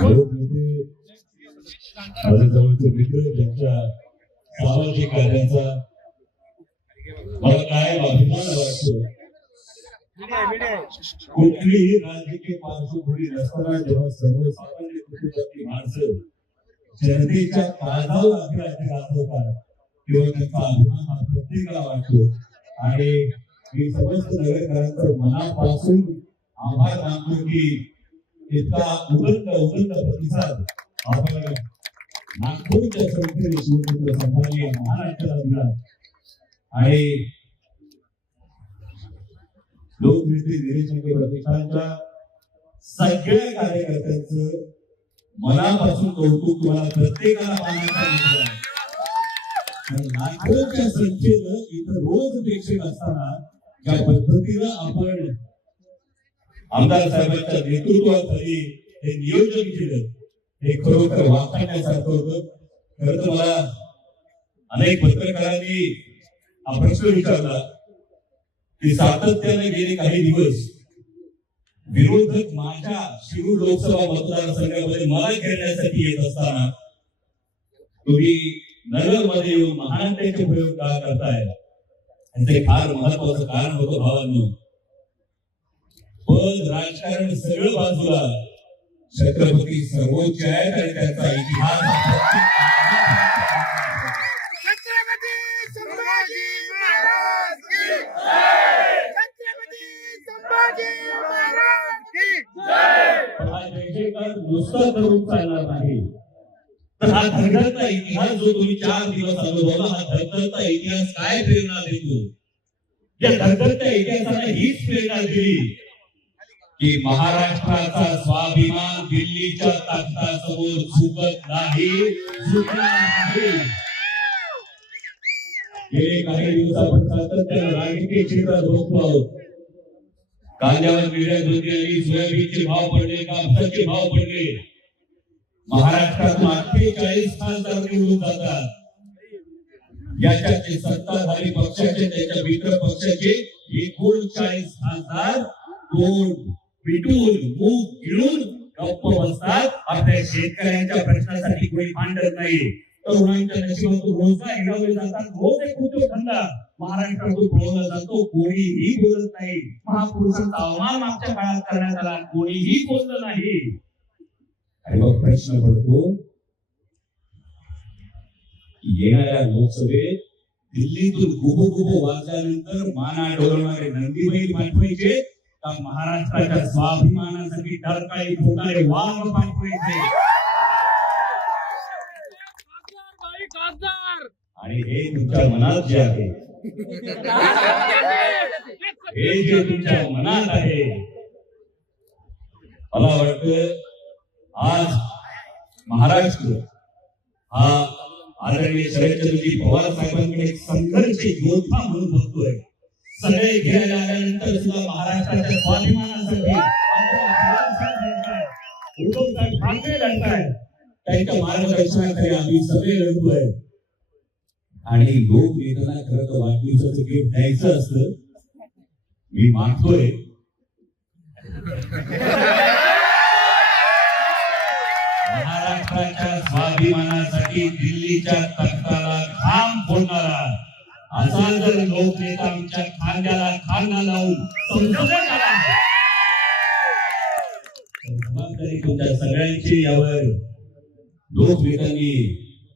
माझे जवळचे मित्र सामाजिक कार्याचा मला काय अभिमान वाटतो? कुठलीही राजकीय पार्श्वभूमी नसताना जेव्हा सर्वसामान्य कुटुंबातली माणसं जनतेच्या काळजावर आपल्या हाती राबवतात त्यांचा अभिमान हा प्रत्येकाला वाटतो. आणि मी समस्त नगरकरांचं मनापासून आभार मानतो की इतका उदंड उदंड प्रतिसाद आपण नागपूरच्या संस्थेने शिवपुत्र संघाने महाराष्ट्राला दिला आणि लोकनेते निरीक्षक प्रतिष्ठानच्या सगळ्या कार्यकर्त्यांचं मनापासून कौतुक तुम्हाला प्रत्येकाला मानायचा लाखोच्या संख्येनं इथं रोज प्रेक्षक असताना ज्या पद्धतीनं आपण आमदार साहेबांच्या नेतृत्वाखाली हे नियोजन केलं. हे खरोखर वाखाणण्यासारखं होतं. खर तर मला अनेक पत्रकारांनी हा प्रश्न विचारला की सातत्याने गेले काही दिवस विरोधक माझ्या शिरूर लोकसभा मतदारसंघामध्ये मला घेण्यासाठी येत असताना तुम्ही नगरमध्ये येऊन महानट्याचे प्रयोग का करताय? आणि ते फार महत्वाचं कारण होतं भावांनो. पद राजकारण सगळं बाजूला. छत्रपती सर्वोच्च आहेत आणि त्यांचा इतिहास नुसता करून चालणार नाही. तर हा इतिहास जो तुम्ही चार दिवस अनुभवला हा धगधगता इतिहास काय प्रेरणा देतो? या धगधगत्या इतिहासाने हीच प्रेरणा दिली. की महाराष्ट्राचा स्वाभिमान दिल्लीच्या ताकदासमोर झुकत नाही. झुकणार नाही. गेले काही दिवस आपण सातत्यानं राजकीय क्षेत्रात बघतो आहोत. कांद्यावर निर्यात बंदी आली सोयाबीनचे भाव पडले कापसाचे भाव पडले. महाराष्ट्रातून अठ्ठेचाळीस खासदार निवडून जातात. याच्याचे सत्ताधारी पक्षाचे त्याच्या मित्र पक्षाचे एकोणचाळीस खासदार तोंड विटून मूग गिळून गप्प बसतात. आपल्या शेतकऱ्यांच्या प्रश्नासाठी कोणी मांडत नाही तरुणांच्या नशिबातून रोजगार हिरावले जातात. रोज एक उद्योग धंदा महाराष्ट्रातून पळवला जातो. कोणीही बोलत नाही. महापुरुषांचा अवमान मागच्या काळात करण्यात आला. कोणीही बोललं नाही. आणि मग प्रश्न पडतो येणाऱ्या लोकसभेत दिल्लीतून गुबो गुबो वाजल्यानंतर माना डोलणारे नंदीबाई पाठवायचे. का महाराष्ट्राच्या स्वाभिमानासाठी डरकाळी फोडणारे वाघ पाठवायचे आणि हे तुमच्या मनात जे आहे हे जे तुमच्या मनात आहे मला वाटत आज महाराष्ट्र हा आदरणीय शरदचंद्रजी पवार साहेबांकडे संघर्ष योद्धा म्हणून बघतोय. सगळे घ्यायला आल्यानंतर सुद्धा महाराष्ट्राच्या स्वाभिमानासाठी उद्धव साहेब ठाकरे लढतायत त्यांच्या मार्गदर्शनाखाली आम्ही सगळे लढतोय आणि लोक नेत्यांना खरं तर वाढदिवसाचं गिफ्ट द्यायचं असतं मी मागतोय महाराष्ट्राच्या स्वाभिमानासाठी दिल्लीच्या तख्ताला घाम फोडणारा असा जर लोकनेता जबाबदारी तुमच्या सगळ्यांची यावर लोकनेत्यांनी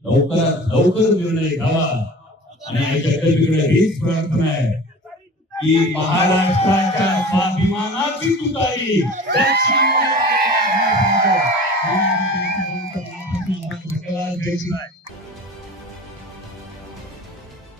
लवकरात लवकर निर्णय घ्यावा आणि या जगदीकडे हीच प्रार्थना आहे की महाराष्ट्राच्या स्वाभिमानाची तुतारी